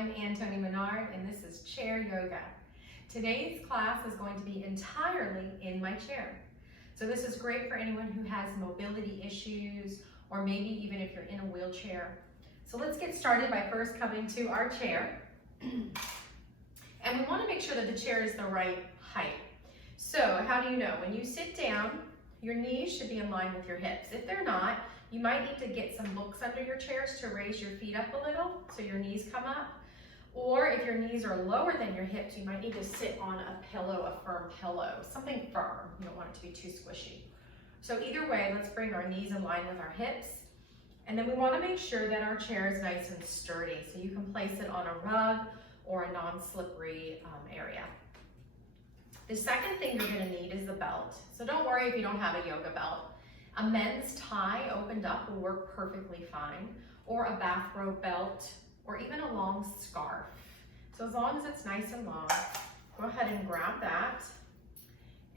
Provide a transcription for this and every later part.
I'm Toni Minard, and this is Chair Yoga. Today's class is going to be entirely in my chair. So this is great for anyone who has mobility issues, or maybe even if you're in a wheelchair. So let's get started by first coming to our chair. And we want to make sure that the chair is the right height. So how do you know? When you sit down, your knees should be in line with your hips. If they're not, you might need to get some books under your chairs to raise your feet up a little so your knees come up. Or if your knees are lower than your hips, you might need to sit on a pillow, a firm pillow, something firm. You don't want it to be too squishy. So either way, let's bring our knees in line with our hips. And then we want to make sure that our chair is nice and sturdy. So you can place it on a rug or a non-slippery area. The second thing you're going to need is the belt. So don't worry if you don't have a yoga belt. A men's tie opened up will work perfectly fine, or a bathrobe belt, or even a long scarf. So as long as it's nice and long, go ahead and grab that.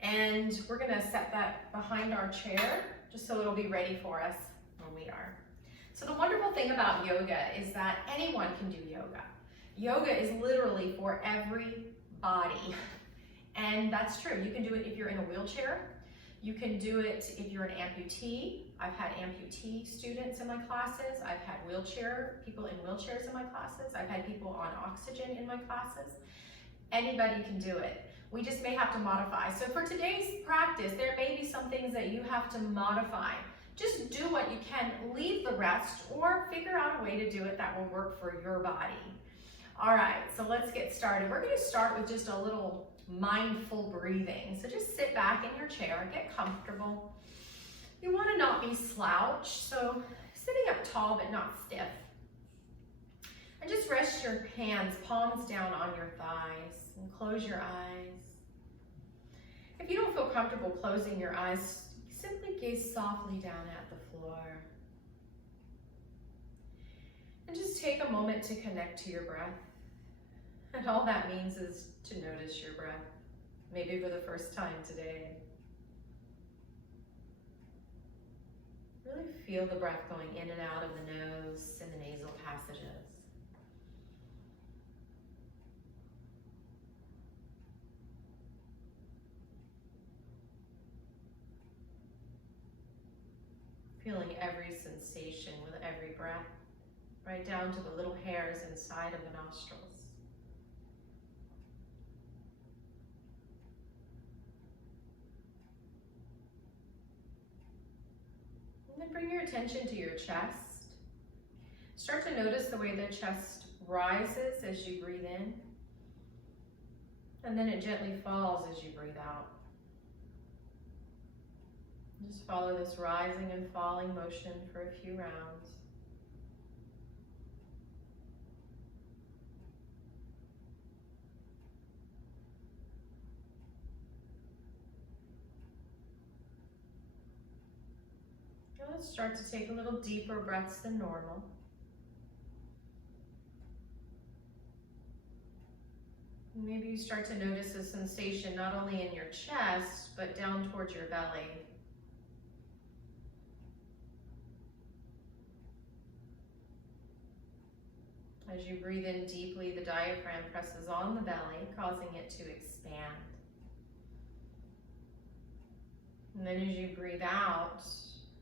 And we're going to set that behind our chair just so it'll be ready for us when we are. So the wonderful thing about yoga is that anyone can do yoga. Yoga is literally for every body. And that's true. You can do it if you're in a wheelchair. You can do it if you're an amputee. I've had amputee students in my classes. I've had people in wheelchairs in my classes. I've had people on oxygen in my classes. Anybody can do it. We just may have to modify. So for today's practice, there may be some things that you have to modify. Just do what you can, leave the rest, or figure out a way to do it that will work for your body. All right, so let's get started. We're going to start with just a little mindful breathing. So just sit back in your chair, get comfortable. You want to not be slouched, so sitting up tall but not stiff. And just rest your hands, palms down on your thighs, and close your eyes. If you don't feel comfortable closing your eyes, simply gaze softly down at the floor. And just take a moment to connect to your breath. And all that means is to notice your breath, maybe for the first time today. Really feel the breath going in and out of the nose and the nasal passages. Feeling every sensation with every breath, right down to the little hairs inside of the nostrils. And then bring your attention to your chest. Start to notice the way the chest rises as you breathe in, and then it gently falls as you breathe out. Just follow this rising and falling motion for a few rounds. Now let's start to take a little deeper breaths than normal. Maybe you start to notice a sensation not only in your chest, but down towards your belly. As you breathe in deeply, the diaphragm presses on the belly, causing it to expand. And then as you breathe out,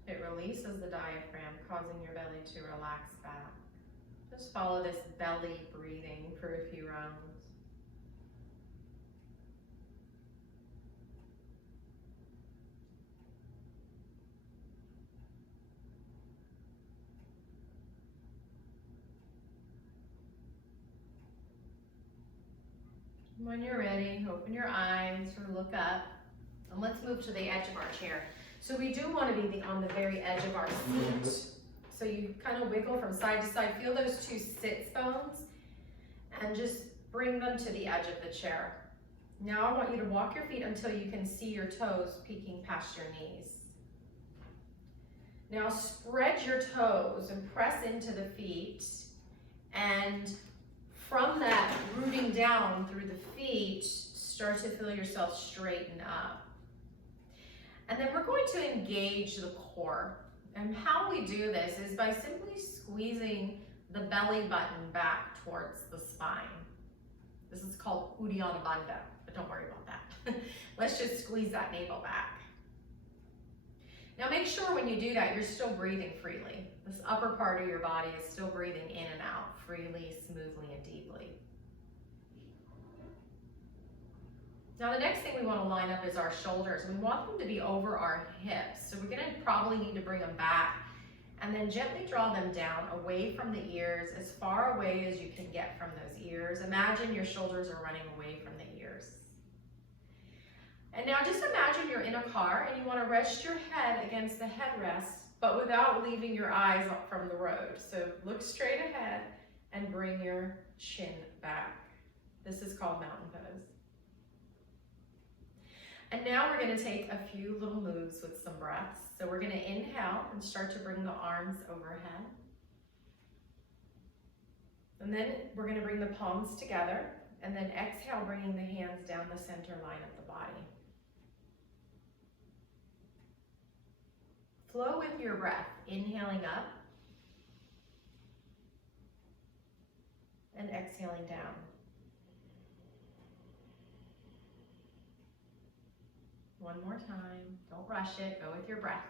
it releases the diaphragm, causing your belly to relax back. Just follow this belly breathing for a few rounds. When you're ready, open your eyes or look up, and let's move to the edge of our chair. So we do want to be on the very edge of our seat. So you kind of wiggle from side to side. Feel those two sits bones and just bring them to the edge of the chair. Now I want you to walk your feet until you can see your toes peeking past your knees. Now spread your toes and press into the feet, and from that rooting down through the feet, start to feel yourself straighten up. And then we're going to engage the core. And how we do this is by simply squeezing the belly button back towards the spine. This is called Uddiyana Bandha, but don't worry about that. Let's just squeeze that navel back. Now make sure when you do that, you're still breathing freely. This upper part of your body is still breathing in and out freely, smoothly, and deeply. Now the next thing we want to line up is our shoulders. We want them to be over our hips. So we're going to probably need to bring them back and then gently draw them down away from the ears, as far away as you can get from those ears. Imagine your shoulders are running away from the ears. And now just imagine you're in a car and you want to rest your head against the headrest, but without leaving your eyes up from the road. So look straight ahead and bring your chin back. This is called mountain pose. And now we're going to take a few little moves with some breaths. So we're going to inhale and start to bring the arms overhead. And then we're going to bring the palms together. And then exhale, bringing the hands down the center line of the body. Flow with your breath, inhaling up and exhaling down. One more time, don't rush it, go with your breath.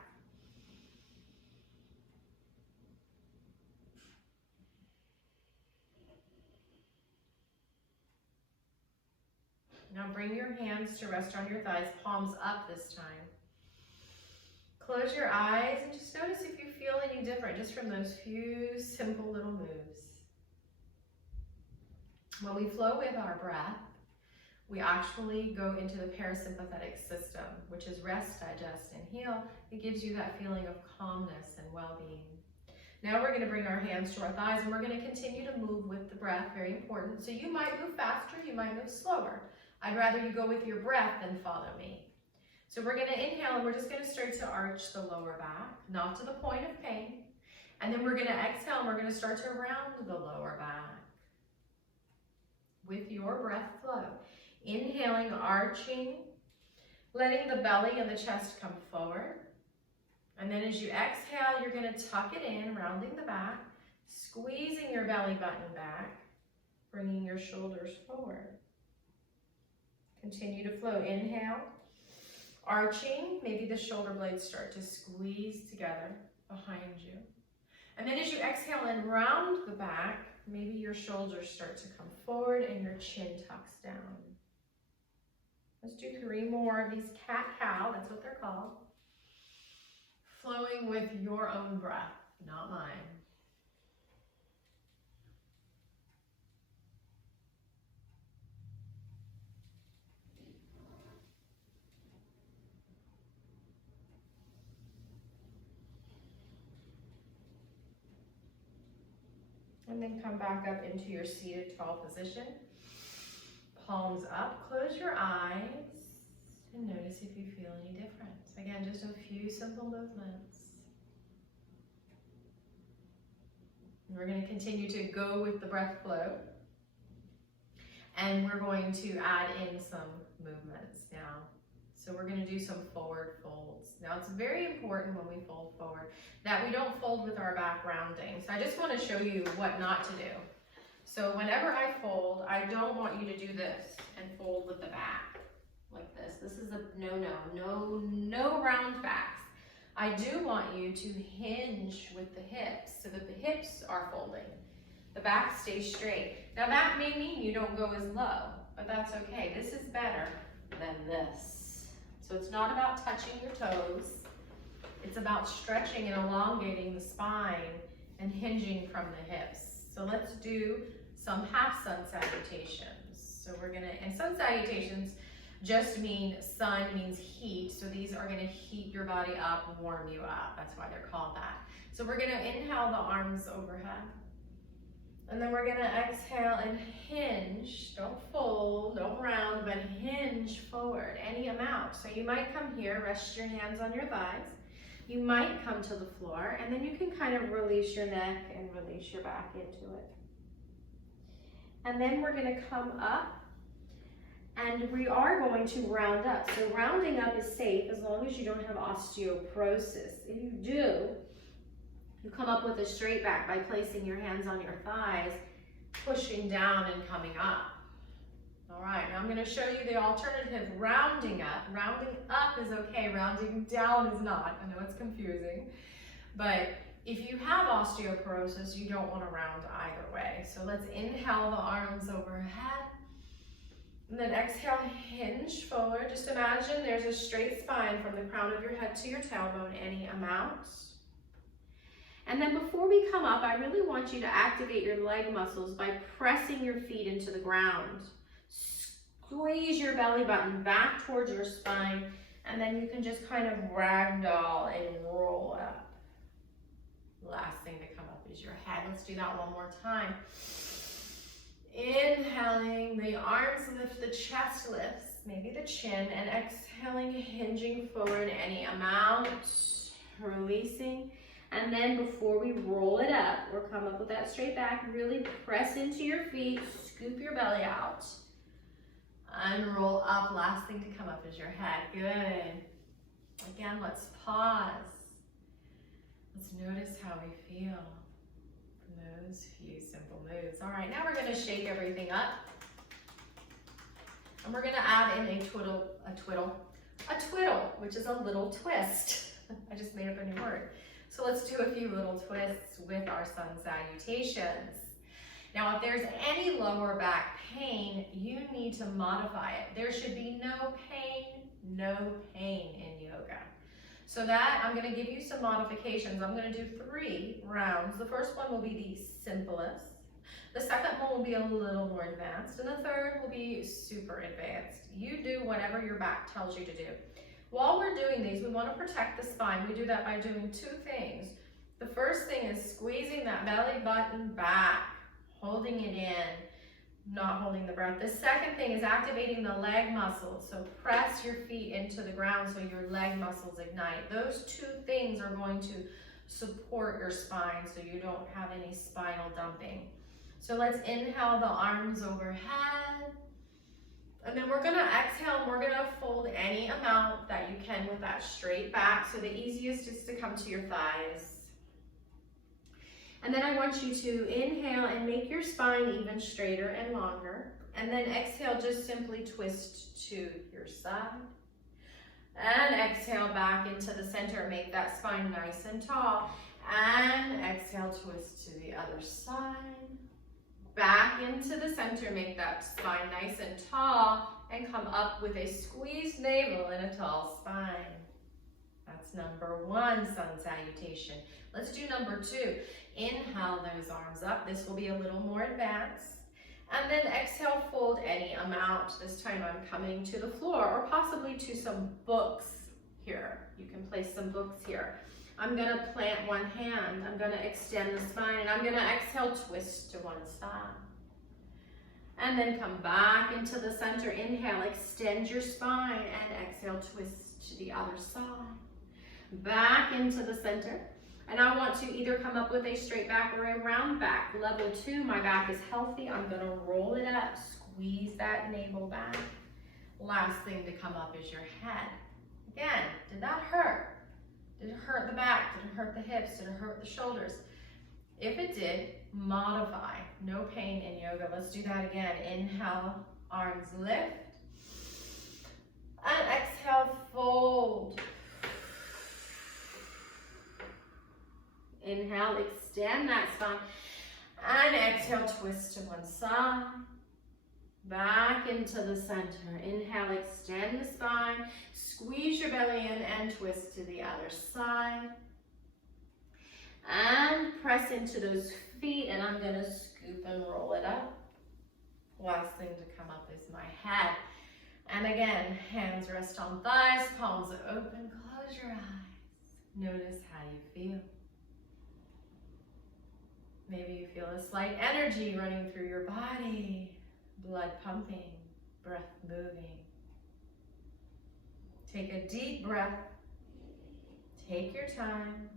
Now bring your hands to rest on your thighs, palms up this time. Close your eyes and just notice if you feel any different just from those few simple little moves. When we flow with our breath, we actually go into the parasympathetic system, which is rest, digest, and heal. It gives you that feeling of calmness and well-being. Now we're going to bring our hands to our thighs and we're going to continue to move with the breath, very important. So you might move faster, you might move slower. I'd rather you go with your breath than follow me. So we're going to inhale and we're just going to start to arch the lower back, not to the point of pain. And then we're going to exhale and we're going to start to round the lower back with your breath flow. Inhaling, arching, letting the belly and the chest come forward. And then as you exhale, you're going to tuck it in, rounding the back, squeezing your belly button back, bringing your shoulders forward. Continue to flow. Inhale, arching, maybe the shoulder blades start to squeeze together behind you. And then as you exhale and round the back, maybe your shoulders start to come forward and your chin tucks down. Let's do 3 more of these cat-cow, that's what they're called. Flowing with your own breath, not mine. And then come back up into your seated tall position. Palms up, close your eyes, and notice if you feel any difference. Again, just a few simple movements. And we're going to continue to go with the breath flow. And we're going to add in some movements now. So we're going to do some forward folds. Now it's very important when we fold forward that we don't fold with our back rounding. So I just want to show you what not to do. So whenever I fold, I don't want you to do this and fold with the back like this. This is a no-no, no round backs. I do want you to hinge with the hips so that the hips are folding. The back stays straight. Now that may mean you don't go as low, but that's okay. This is better than this. So it's not about touching your toes. It's about stretching and elongating the spine and hinging from the hips. So let's do some half sun salutations. So we're gonna, and sun salutations just mean sun means heat. So these are gonna heat your body up, warm you up. That's why they're called that. So we're gonna inhale the arms overhead. And then we're gonna exhale and hinge. Don't fold, don't round, but hinge forward any amount. So you might come here, rest your hands on your thighs. You might come to the floor, and then you can kind of release your neck and release your back into it. And then we're gonna come up, and we are going to round up. So rounding up is safe as long as you don't have osteoporosis. If you do, You come up with a straight back by placing your hands on your thighs, pushing down and coming up. All right, now I'm going to show you the alternative, rounding up. Rounding up is okay, rounding down is not. I know it's confusing, but if you have osteoporosis, you don't want to round either way. So let's inhale the arms overhead, and then exhale, hinge forward. Just imagine there's a straight spine from the crown of your head to your tailbone, any amount. And then before we come up, I really want you to activate your leg muscles by pressing your feet into the ground. Squeeze your belly button back towards your spine, and then you can just kind of ragdoll and roll up. Last thing to come up is your head. Let's do that one more time. Inhaling, the arms lift, the chest lifts, maybe the chin, and exhaling, hinging forward any amount, releasing. And then before we roll it up or come up with that straight back, really press into your feet, scoop your belly out, and roll up. Last thing to come up is your head. Good. Again, let's pause. Let's notice how we feel from those few simple moves. All right, now we're gonna shake everything up. And we're gonna add in a twiddle, which is a little twist. I just made up a new word. So let's do a few little twists with our sun salutations. Now, if there's any lower back pain, you need to modify it. There should be no pain in yoga. So that, I'm gonna give you some modifications. I'm gonna do 3 rounds. The first one will be the simplest. The second one will be a little more advanced. And the third will be super advanced. You do whatever your back tells you to do. While we're doing these, we wanna protect the spine. We do that by doing 2 things. The first thing is squeezing that belly button back, holding it in, not holding the breath. The second thing is activating the leg muscles. So press your feet into the ground so your leg muscles ignite. Those 2 things are going to support your spine so you don't have any spinal dumping. So let's inhale the arms overhead. And then we're gonna exhale and we're gonna fold any amount that you can with that straight back. So the easiest is to come to your thighs. And then I want you to inhale and make your spine even straighter and longer. And then exhale, just simply twist to your side. And exhale back into the center, make that spine nice and tall. And exhale, twist to the other side. Back into the center, make that spine nice and tall, and come up with a squeezed navel and a tall spine. That's number 1 sun salutation. Let's do number 2. Inhale those arms up. This will be a little more advanced. And then exhale, fold any amount. This time I'm coming to the floor or possibly to some books here. You can place some books here. I'm gonna plant one hand. I'm gonna extend the spine, and I'm gonna exhale, twist to one side. And then come back into the center. Inhale, extend your spine, and exhale, twist to the other side. Back into the center. And I want to either come up with a straight back or a round back. Level 2, my back is healthy. I'm gonna roll it up, squeeze that navel back. Last thing to come up is your head. Again, did that hurt? Did it hurt the back? Did it hurt the hips? Did it hurt the shoulders? If it did, modify. No pain in yoga. Let's do that again. Inhale, arms lift. And exhale, fold. Inhale, extend that spine. And exhale, twist to one side. Back into the center. Inhale, extend the spine. Squeeze your belly in and twist to the other side. And press into those feet, and I'm gonna scoop and roll it up. Last thing to come up is my head. And again, hands rest on thighs, palms open, close your eyes. Notice how you feel. Maybe you feel a slight energy running through your body, blood pumping, breath moving. Take a deep breath, take your time,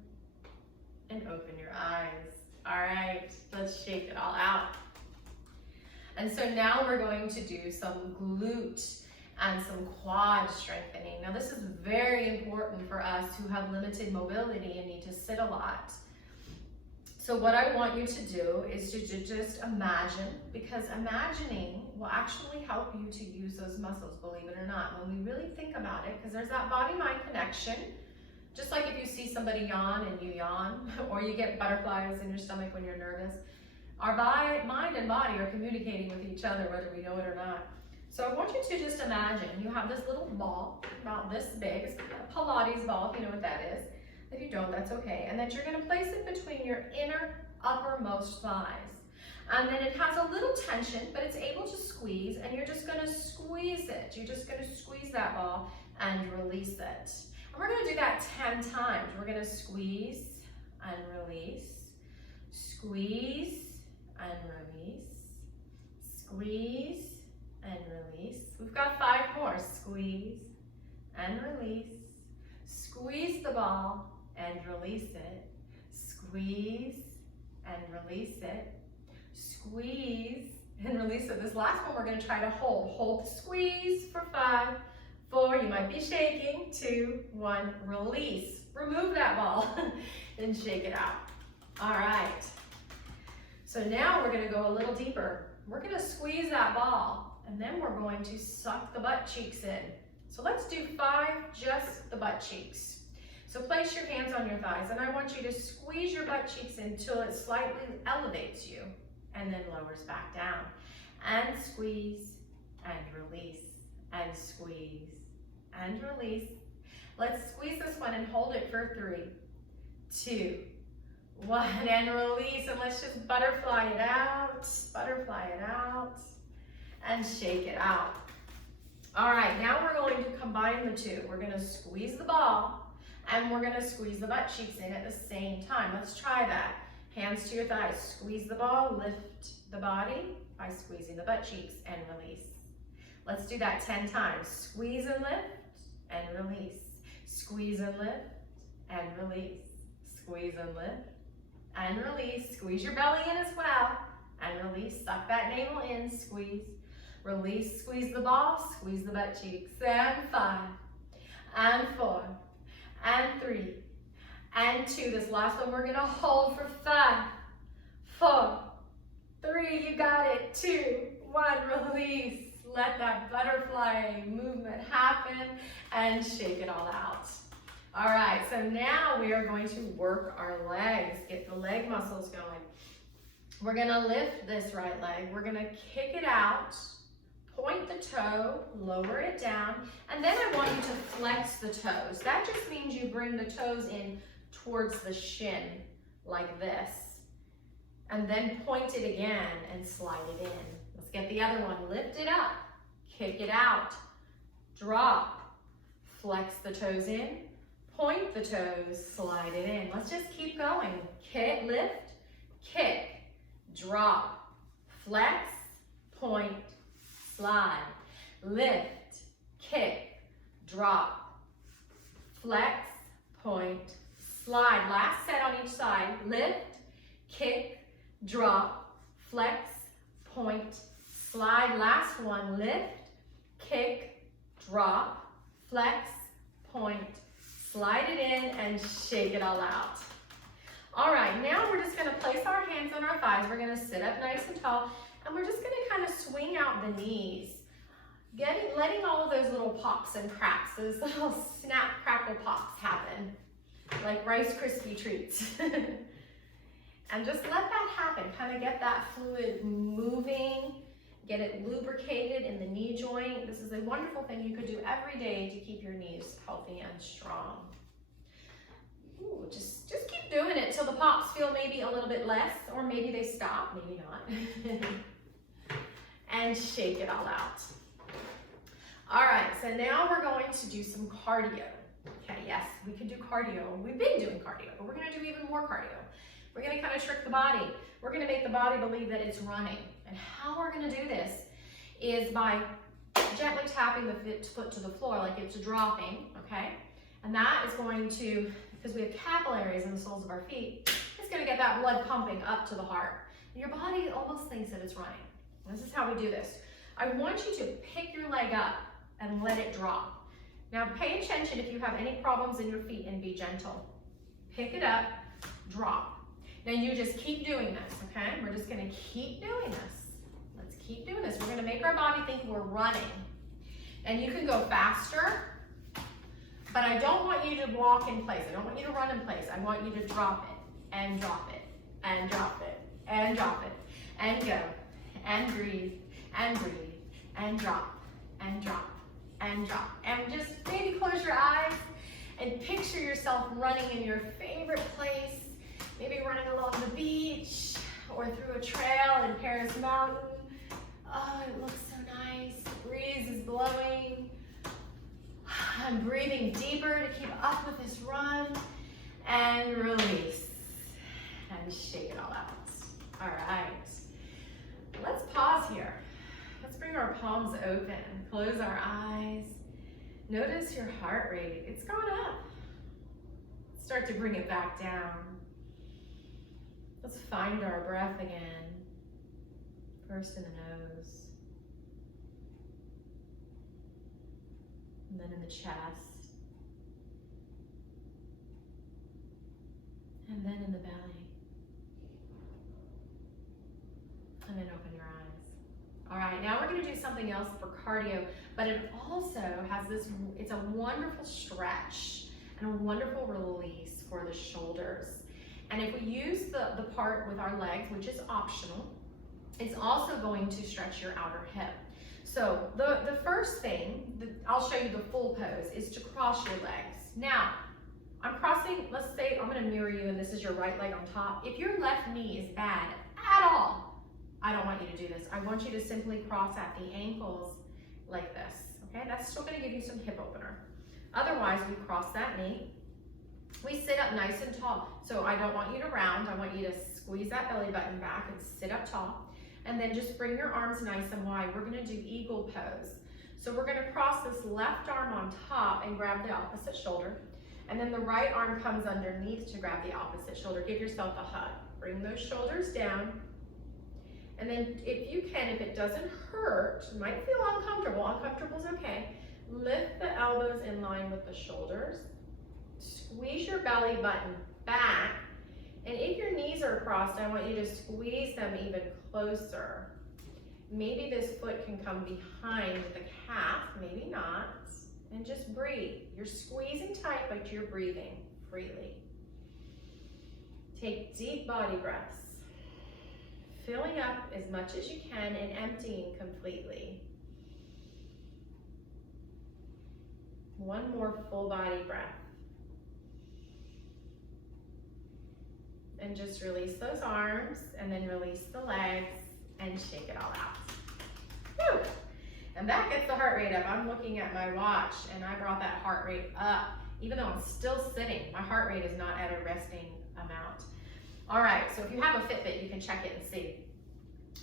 and open your eyes. All right, let's shake it all out. And so now we're going to do some glute and some quad strengthening. Now this is very important for us who have limited mobility and need to sit a lot. So what I want you to do is to just imagine, because imagining will actually help you to use those muscles, believe it or not. When we really think about it, because there's that body-mind connection, just like if you see somebody yawn and you yawn, or you get butterflies in your stomach when you're nervous, our mind and body are communicating with each other, whether we know it or not. So I want you to just imagine you have this little ball, about this big, it's a Pilates ball, if you know what that is. If you don't, that's okay. And that you're going to place it between your inner uppermost thighs. And then it has a little tension, but it's able to squeeze, and you're just going to squeeze it. You're just going to squeeze that ball and release it. And we're going to do that 10 times. We're going to squeeze and release, squeeze and release, squeeze and release. We've got 5 more. Squeeze and release, squeeze the ball and release it, squeeze and release it, squeeze and release it. This last one we're going to try to hold the squeeze for 5, 4, you might be shaking, 2, 1, release. Remove that ball and shake it out. All right. So now we're going to go a little deeper. We're going to squeeze that ball, and then we're going to suck the butt cheeks in. So let's do 5, just the butt cheeks. So place your hands on your thighs, and I want you to squeeze your butt cheeks until it slightly elevates you and then lowers back down. And squeeze and release and squeeze and release. Let's squeeze this one and hold it for 3, 2, 1, and release. And let's just butterfly it out, and shake it out. All right, now we're going to combine the two. We're going to squeeze the ball, and we're going to squeeze the butt cheeks in at the same time. Let's try that. Hands to your thighs. Squeeze the ball, lift the body by squeezing the butt cheeks, and release. Let's do that 10 times. Squeeze and lift, and release. Squeeze and lift, and release. Squeeze and lift, and release. Squeeze your belly in as well, and release. Suck that navel in, squeeze. Release, squeeze the ball, squeeze the butt cheeks. And 5, and 4, and 3, and 2. This last one we're gonna hold for 5, 4, 3, you got it, 2, 1, release. Let that butterfly movement happen and shake it all out. All right, so now we are going to work our legs, get the leg muscles going. We're gonna lift this right leg. We're gonna kick it out, point the toe, lower it down, and then I want you to flex the toes. That just means you bring the toes in towards the shin, like this. And then point it again and slide it in. Let's get the other one. Lift it up, kick it out, drop, flex the toes in, point the toes, slide it in. Let's just keep going. Kick, lift, kick, drop, flex, point, slide, lift, kick, drop, flex, point, slide. Last set on each side. Lift, kick, drop, flex, point, slide. Last one. Lift, kick, drop, flex, point, slide it in, and shake it all out. All right, now we're just gonna place our hands on our thighs. We're gonna sit up nice and tall, and we're just gonna kind of swing out the knees, letting all of those little pops and cracks, those little snap, crackle pops happen, like Rice Krispie treats. And just let that happen, kind of get that fluid moving, get it lubricated in the knee joint. This is a wonderful thing you could do every day to keep your knees healthy and strong. Ooh, just keep doing it till the pops feel maybe a little bit less, or maybe they stop, maybe not. And shake it all out. All right, so now we're going to do some cardio. Okay, yes, we could do cardio. We've been doing cardio, but we're gonna do even more cardio. We're gonna kind of trick the body. We're gonna make the body believe that it's running. And how we're gonna do this is by gently tapping the foot to the floor like it's dropping, okay? And that is going to, because we have capillaries in the soles of our feet, it's gonna get that blood pumping up to the heart. And your body almost thinks that it's running. This is how we do this. I want you to pick your leg up and let it drop. Now pay attention if you have any problems in your feet and be gentle. Pick it up, drop. Now you just keep doing this, okay? We're just gonna keep doing this. Let's keep doing this. We're gonna make our body think we're running. And you can go faster, but I don't want you to walk in place. I don't want you to run in place. I want you to drop it, and drop it, and drop it, and drop it, and go, and breathe, and breathe, and drop, and drop, and drop. And just maybe close your eyes and picture yourself running in your favorite place, maybe running along the beach or through a trail in Paris Mountain. Oh, it looks so nice. The breeze is blowing. I'm breathing deeper to keep up with this run, and release and shake it all out. All right, let's pause here. Let's bring our palms open, close our eyes. Notice your heart rate, it's going up. Start to bring it back down. Let's find our breath again. First in the nose, and then in the chest, and then in the belly. And then open your eyes. All right, now we're gonna do something else for cardio, but it also has this, it's a wonderful stretch and a wonderful release for the shoulders. And if we use the part with our legs, which is optional, it's also going to stretch your outer hip. So the first thing, I'll show you the full pose, is to cross your legs. Now, I'm crossing, let's say I'm gonna mirror you and this is your right leg on top. If your left knee is bad at all, I don't want you to do this. I want you to simply cross at the ankles like this, okay? That's still gonna give you some hip opener. Otherwise, we cross that knee. We sit up nice and tall. So I don't want you to round. I want you to squeeze that belly button back and sit up tall. And then just bring your arms nice and wide. We're gonna do eagle pose. So we're gonna cross this left arm on top and grab the opposite shoulder. And then the right arm comes underneath to grab the opposite shoulder. Give yourself a hug. Bring those shoulders down. And then if you can, if it doesn't hurt, you might feel uncomfortable. Uncomfortable is okay. Lift the elbows in line with the shoulders. Squeeze your belly button back. And if your knees are crossed, I want you to squeeze them even closer. Maybe this foot can come behind the calf, maybe not. And just breathe. You're squeezing tight, but you're breathing freely. Take deep body breaths. Filling up as much as you can and emptying completely. One more full body breath. And just release those arms and then release the legs and shake it all out. Woo! And that gets the heart rate up. I'm looking at my watch and I brought that heart rate up. Even though I'm still sitting, my heart rate is not at a resting amount. All right, so if you have a Fitbit, you can check it and see.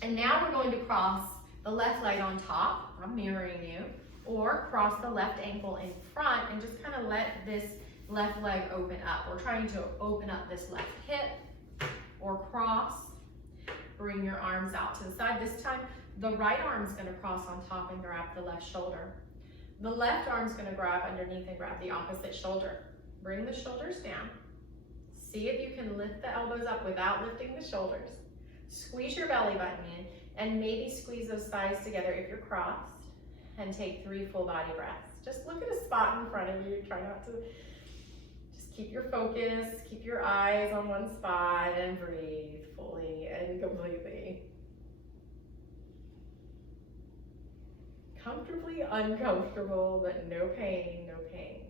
And now we're going to cross the left leg on top, I'm mirroring you, or cross the left ankle in front and just kind of let this left leg open up. We're trying to open up this left hip or cross. Bring your arms out to the side. This time, the right arm is gonna cross on top and grab the left shoulder. The left arm is gonna grab underneath and grab the opposite shoulder. Bring the shoulders down. See if you can lift the elbows up without lifting the shoulders. Squeeze your belly button in and maybe squeeze those thighs together if you're crossed, and take 3 full body breaths. Just look at a spot in front of you. Try not to, just keep your focus, keep your eyes on one spot and breathe fully and completely. Comfortably uncomfortable, but no pain, no pain.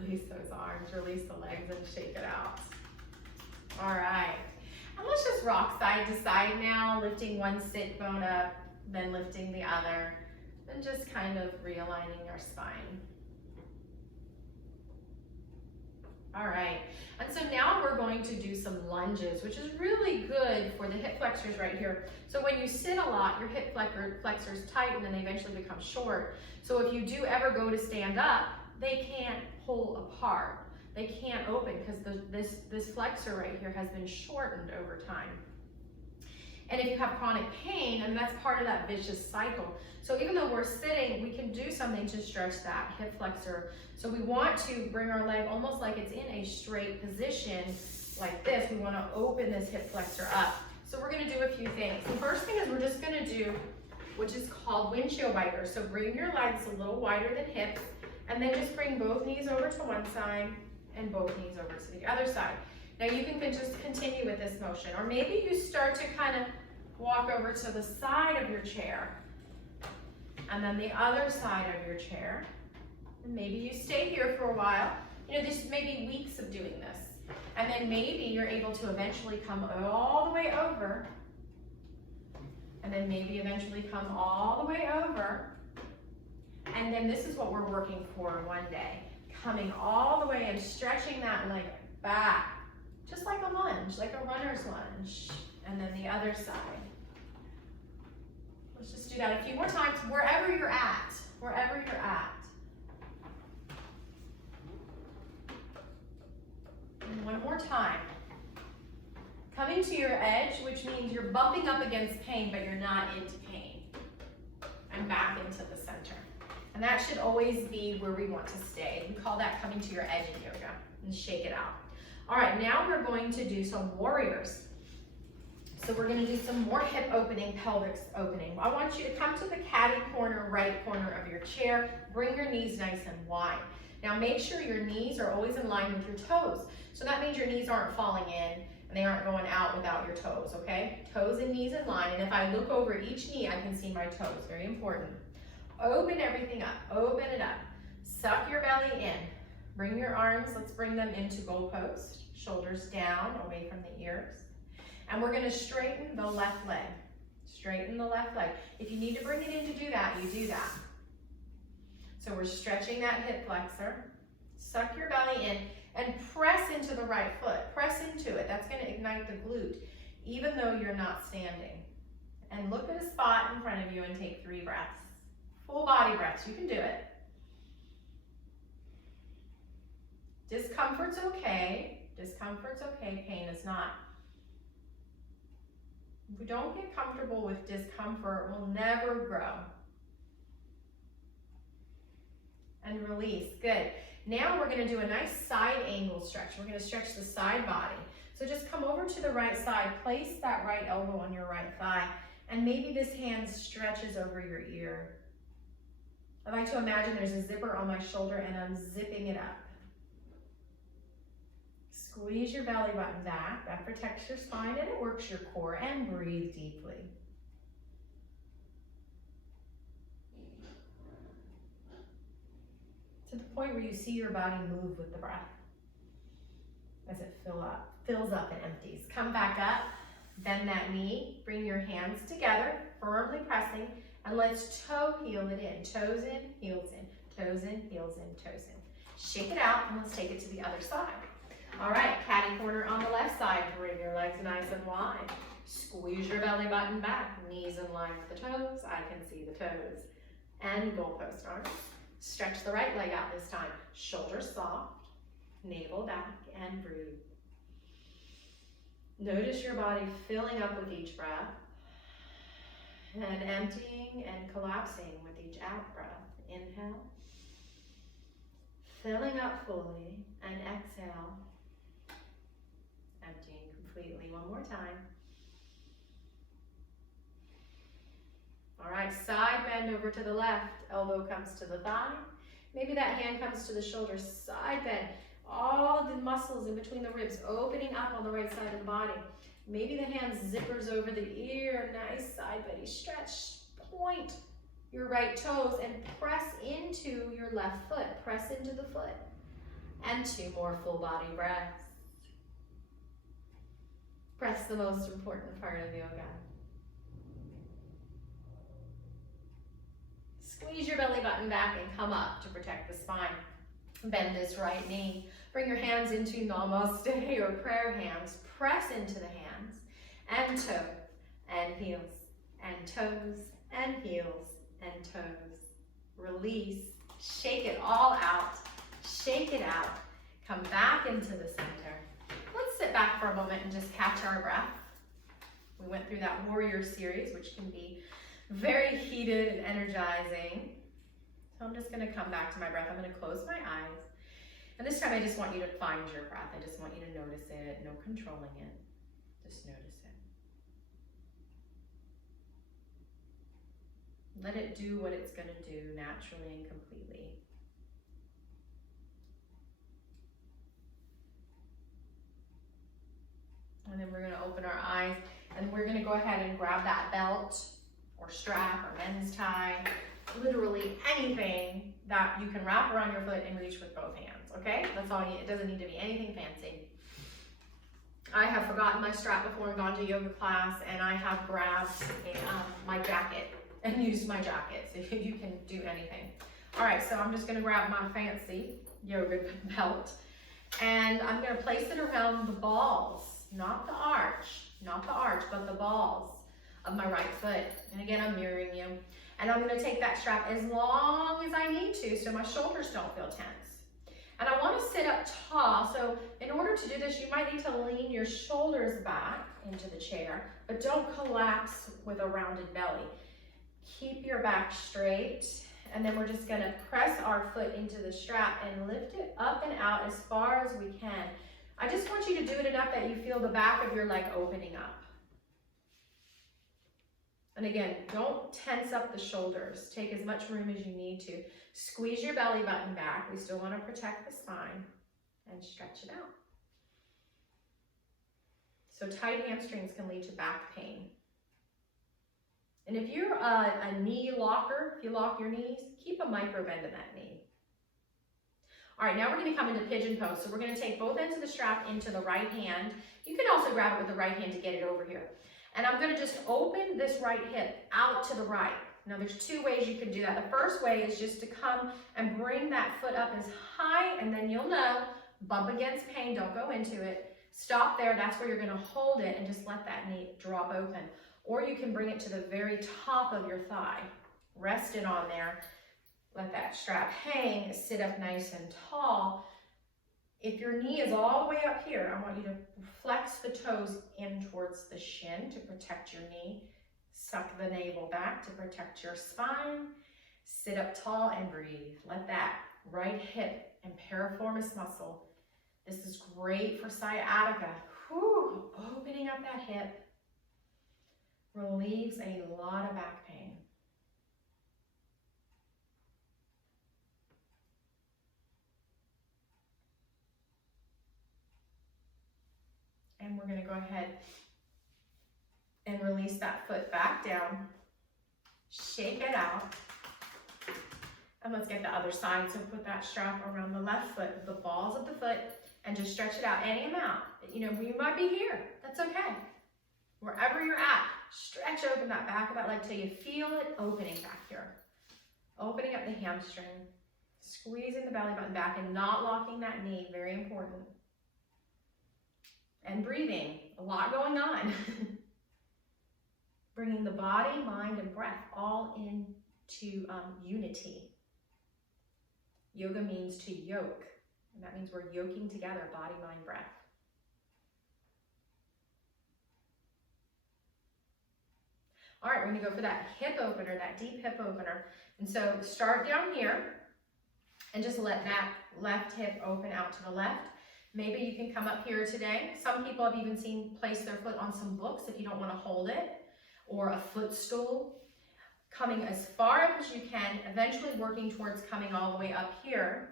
Release those arms, release the legs and shake it out. All right, and let's just rock side to side now, lifting one sit bone up, then lifting the other, and just kind of realigning our spine. All right, and so now we're going to do some lunges, which is really good for the hip flexors right here. So when you sit a lot, your hip flexors tighten and they eventually become short. So if you do ever go to stand up, they can't pull apart. They can't open because this flexor right here has been shortened over time. And if you have chronic pain, and that's part of that vicious cycle. So even though we're sitting, we can do something to stretch that hip flexor. So we want to bring our leg almost like it's in a straight position like this. We want to open this hip flexor up. So we're going to do a few things. The first thing is we're just going to do, which is called windshield wiper. So bring your legs a little wider than hips, and then just bring both knees over to one side and both knees over to the other side. Now you can just continue with this motion, or maybe you start to kind of walk over to the side of your chair, and then the other side of your chair. And maybe you stay here for a while. You know, this may be weeks of doing this. And then maybe you're able to eventually come all the way over, and then maybe eventually come all the way over. And then this is what we're working for one day. Coming all the way and stretching that leg back, just like a lunge, like a runner's lunge. And then the other side. Let's just do that a few more times, wherever you're at, wherever you're at. And one more time. Coming to your edge, which means you're bumping up against pain, but you're not into pain. And back into the center. And that should always be where we want to stay. We call that coming to your edge in yoga. And shake it out. All right, now we're going to do some warriors. So we're going to do some more hip opening, pelvic opening. I want you to come to the caddy corner, right corner of your chair. Bring your knees nice and wide. Now make sure your knees are always in line with your toes. So that means your knees aren't falling in and they aren't going out without your toes, okay? Toes and knees in line. And if I look over each knee, I can see my toes. Very important. Open everything up. Open it up. Suck your belly in. Bring your arms. Let's bring them into goalpost. Shoulders down, away from the ears. And we're going to straighten the left leg. Straighten the left leg. If you need to bring it in to do that, you do that. So we're stretching that hip flexor. Suck your belly in and press into the right foot. Press into it. That's going to ignite the glute, even though you're not standing. And look at a spot in front of you and take 3 breaths. Full body breaths. You can do it. Discomfort's okay. Discomfort's okay. Pain is not. If we don't get comfortable with discomfort, we'll never grow. And release. Good. Now we're going to do a nice side angle stretch. We're going to stretch the side body. So just come over to the right side. Place that right elbow on your right thigh. And maybe this hand stretches over your ear. I like to imagine there's a zipper on my shoulder and I'm zipping it up. Squeeze your belly button back. That protects your spine and it works your core. And breathe deeply. To the point where you see your body move with the breath as it fills up and empties. Come back up, bend that knee, bring your hands together, firmly pressing, and let's toe heel it in. Toes in, heels in, toes in, heels in, toes in. Shake it out and let's take it to the other side. All right, caddy corner on the left side. Bring your legs nice and wide. Squeeze your belly button back, knees in line with the toes. I can see the toes. And goalpost arms. Stretch the right leg out this time. Shoulders soft, navel back, and breathe. Notice your body filling up with each breath and emptying and collapsing with each out breath. Inhale, filling up fully, and exhale, emptying completely. One more time. All right, side bend over to the left, elbow comes to the thigh. Maybe that hand comes to the shoulder, side bend. All the muscles in between the ribs opening up on the right side of the body. Maybe the hand zippers over the ear, nice side body stretch. Point your right toes and press into your left foot. Press into the foot. And 2 more full body breaths. Press the most important part of yoga. Squeeze your belly button back and come up to protect the spine. Bend this right knee. Bring your hands into namaste or prayer hands. Press into the hands and toe and heels and toes and heels and toes. Release. Shake it all out. Shake it out. Come back into the center. Let's sit back for a moment and just catch our breath. We went through that warrior series, which can be very heated and energizing. So I'm just gonna come back to my breath. I'm gonna close my eyes. And this time I just want you to find your breath. I just want you to notice it, no controlling it. Just notice it. Let it do what it's gonna do naturally and completely. And then we're gonna open our eyes and we're gonna go ahead and grab that belt or strap or men's tie, literally anything that you can wrap around your foot and reach with both hands, okay? That's all you, it doesn't need to be anything fancy. I have forgotten my strap before and gone to yoga class, and I have grabbed my jacket and used my jacket, so you can do anything. All right, so I'm just gonna grab my fancy yoga belt, and I'm gonna place it around the balls, not the arch, but the balls of my right foot. And again, I'm mirroring you. And I'm gonna take that strap as long as I need to so my shoulders don't feel tense. And I wanna sit up tall, so in order to do this, you might need to lean your shoulders back into the chair, but don't collapse with a rounded belly. Keep your back straight, and then we're just gonna press our foot into the strap and lift it up and out as far as we can. I just want you to do it enough that you feel the back of your leg opening up. And again, don't tense up the shoulders. Take as much room as you need to. Squeeze your belly button back. We still want to protect the spine, and stretch it out. So tight hamstrings can lead to back pain. And if you're a knee locker, if you lock your knees, keep a micro bend in that knee. All right, now we're gonna come into pigeon pose. So we're gonna take both ends of the strap into the right hand. You can also grab it with the right hand to get it over here. And I'm gonna just open this right hip out to the right. Now there's two ways you can do that. The first way is just to come and bring that foot up as high, and then you'll know, bump against pain, don't go into it. Stop there, that's where you're gonna hold it and just let that knee drop open. Or you can bring it to the very top of your thigh. Rest it on there. Let that strap hang, sit up nice and tall. If your knee is all the way up here, I want you to flex the toes in towards the shin to protect your knee. Suck the navel back to protect your spine. Sit up tall and breathe. Let that right hip and piriformis muscle. This is great for sciatica. Whew, opening up that hip relieves a lot of back pain. And we're gonna go ahead and release that foot back down. Shake it out. And let's get the other side. So put that strap around the left foot, the balls of the foot, and just stretch it out any amount. You know, you might be here, that's okay. Wherever you're at, stretch open that back of that leg till you feel it opening back here. Opening up the hamstring, squeezing the belly button back and not locking that knee, very important. And breathing, a lot going on. Bringing the body, mind, and breath all into unity. Yoga means to yoke, and that means we're yoking together, body, mind, breath. All right, we're gonna go for that hip opener, that deep hip opener. And so start down here and just let that left hip open out to the left. Maybe you can come up here today. Some people I've even seen place their foot on some books if you don't want to hold it, or a footstool. Coming as far up as you can, eventually working towards coming all the way up here,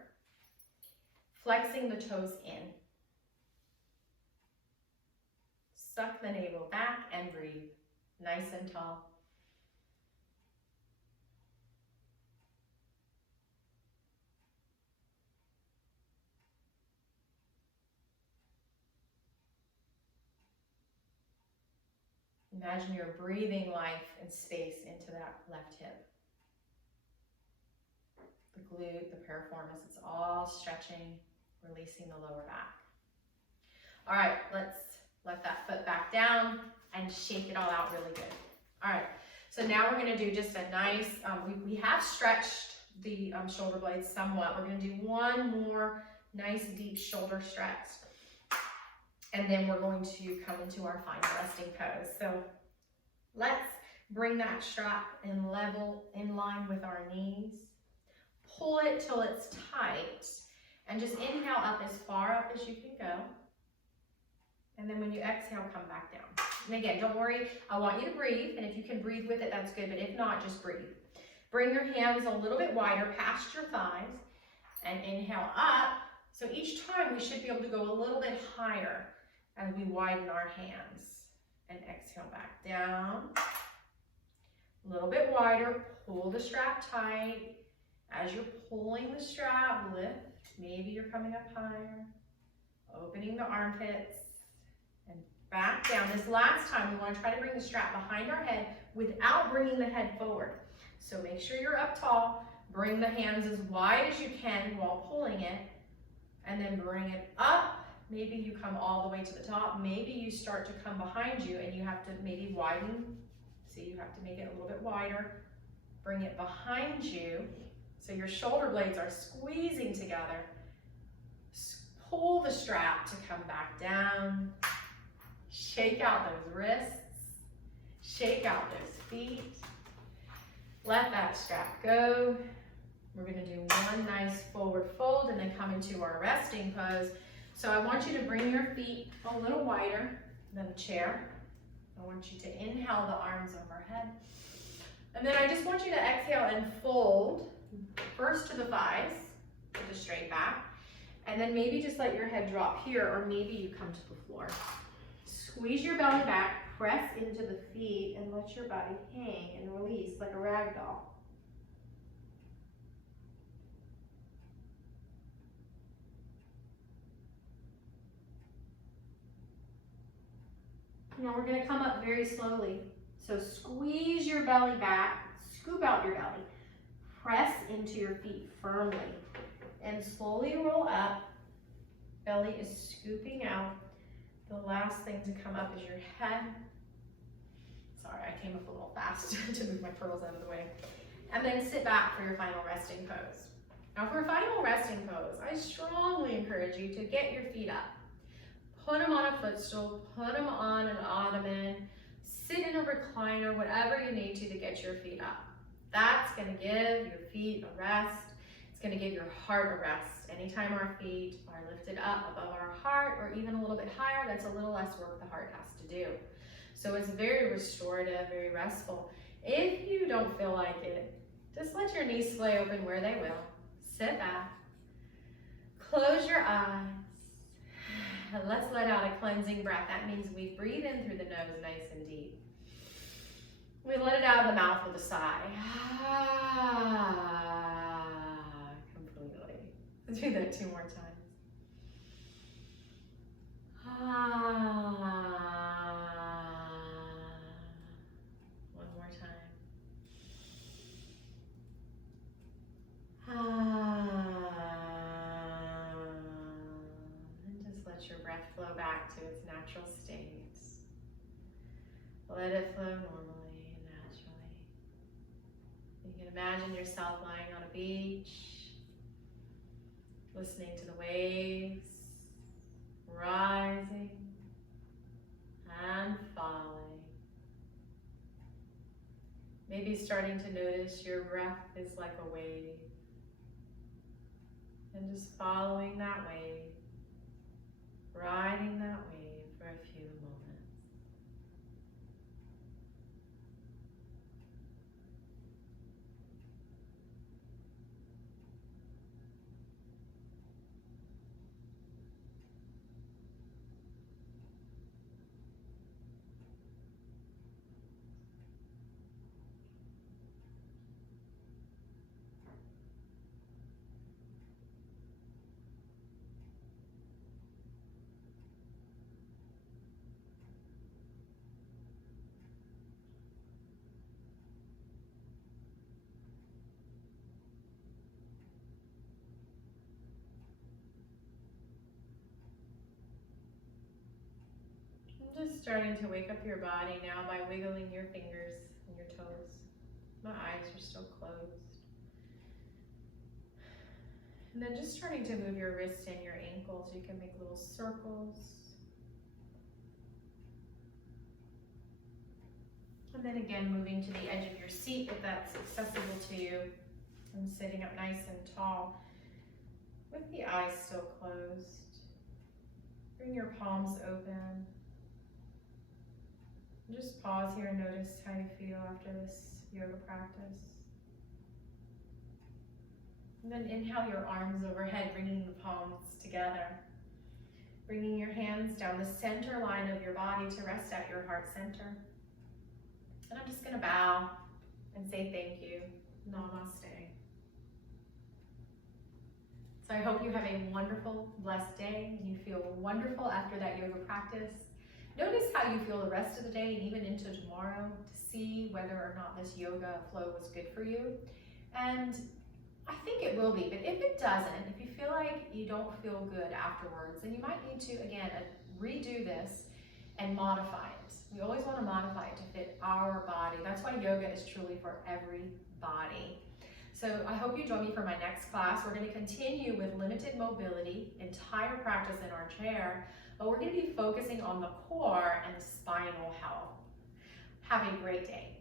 flexing the toes in. Suck the navel back and breathe, nice and tall. Imagine you're breathing life and space into that left hip. The glute, the piriformis, it's all stretching, releasing the lower back. All right, let's let that foot back down and shake it all out really good. All right, so now we're gonna do just a nice, we have stretched the shoulder blades somewhat. We're gonna do one more nice deep shoulder stretch. And then we're going to come into our final resting pose. So Let's bring that strap in level, in line with our knees. Pull it till it's tight, and just inhale up as far up as you can go. And then when you exhale, come back down. And again, don't worry, I want you to breathe, and if you can breathe with it, that's good, but if not, just breathe. Bring your hands a little bit wider past your thighs, and inhale up. So each time we should be able to go a little bit higher as we widen our hands. And exhale back down. A little bit wider, pull the strap tight. As you're pulling the strap, lift. Maybe you're coming up higher. Opening the armpits. And back down. This last time, we want to try to bring the strap behind our head without bringing the head forward. So make sure you're up tall. Bring the hands as wide as you can while pulling it. And then bring it up. Maybe you come all the way to the top. Maybe you start to come behind you and you have to maybe widen. See, you have to make it a little bit wider. Bring it behind you. So your shoulder blades are squeezing together. Pull the strap to come back down. Shake out those wrists. Shake out those feet. Let that strap go. We're going to do one nice forward fold and then come into our resting pose. So I want you to bring your feet a little wider than a chair. I want you to inhale the arms overhead. And then I just want you to exhale and fold first to the thighs, with a straight back. And then maybe just let your head drop here, or maybe you come to the floor. Squeeze your belly back, press into the feet, and let your body hang and release like a rag doll. Now we're going to come up very slowly. So squeeze your belly back, scoop out your belly, press into your feet firmly, and slowly roll up. Belly is scooping out. The last thing to come up is your head. Sorry, I came up a little fast to move my pearls out of the way. And then sit back for your final resting pose. Now for final resting pose, I strongly encourage you to get your feet up. Put them on a footstool, put them on an ottoman, sit in a recliner, whatever you need to get your feet up. That's going to give your feet a rest. It's going to give your heart a rest. Anytime our feet are lifted up above our heart or even a little bit higher, that's a little less work the heart has to do. So it's very restorative, very restful. If you don't feel like it, just let your knees sway open where they will. Sit back. Close your eyes. Let's let out a cleansing breath. That means we breathe in through the nose nice and deep. We let it out of the mouth with a sigh. Completely. Let's do that 2 more times. One more time. And just let your breath flow back to its natural state. Let it flow normally and naturally. You can imagine yourself lying on a beach, listening to the waves, rising and falling. Maybe starting to notice your breath is like a wave. And just following that wave, riding that wave for a few moments. Just starting to wake up your body now by wiggling your fingers and your toes. My eyes are still closed. And then just starting to move your wrists and your ankles. You can make little circles. And then again, moving to the edge of your seat if that's accessible to you. And sitting up nice and tall with the eyes still closed. Bring your palms open. And just pause here and notice how you feel after this yoga practice. And then inhale your arms overhead, bringing the palms together. Bringing your hands down the center line of your body to rest at your heart center. And I'm just going to bow and say thank you. Namaste. So I hope you have a wonderful, blessed day, and you feel wonderful after that yoga practice. Notice how you feel the rest of the day and even into tomorrow to see whether or not this yoga flow was good for you. And I think it will be, but if it doesn't, if you feel like you don't feel good afterwards, then you might need to, again, redo this and modify it. We always want to modify it to fit our body. That's why yoga is truly for everybody. So I hope you join me for my next class. We're going to continue with limited mobility, entire practice in our chair, but we're going to be focusing on the core and the spinal health. Have a great day.